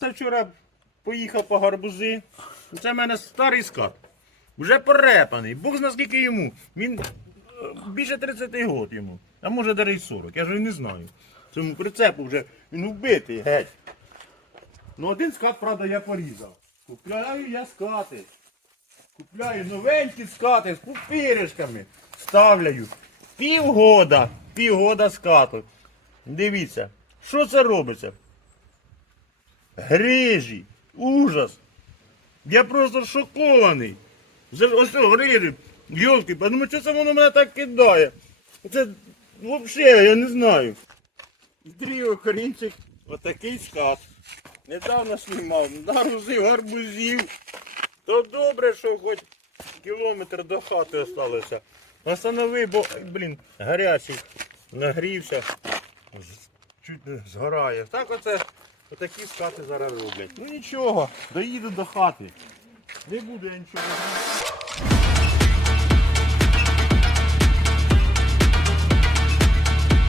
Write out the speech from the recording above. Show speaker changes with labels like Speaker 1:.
Speaker 1: Це вчора поїхав по гарбузи. Це в мене старий скат. Вже порепаний. Бог зна скільки йому. Він е, більше 30 років йому. А може навіть 40. Я ж не знаю. Цьому прицепу вже він вбитий геть. Ну один скат, правда, я порізав. Купляю я скати. Купляю новенькі скати з пупиришками. Ставляю. Півгода. Півгода скату. Дивіться, що це робиться? Грижі, ужас. Я просто шокований. Ж ось грижі, йолки, ну що це воно мене так кидає? Це взагалі, я не знаю. Стрій корінчик, отакий скат. Недавно знімав, нарузив гарбузів. То добре, що хоч кілометр до хати осталося. Останови, бо, блін, гарячий, нагрівся, чуть не згорає. Так оце, отакі скати зараз роблять. Ну нічого, доїду до хати. Не буде я нічого.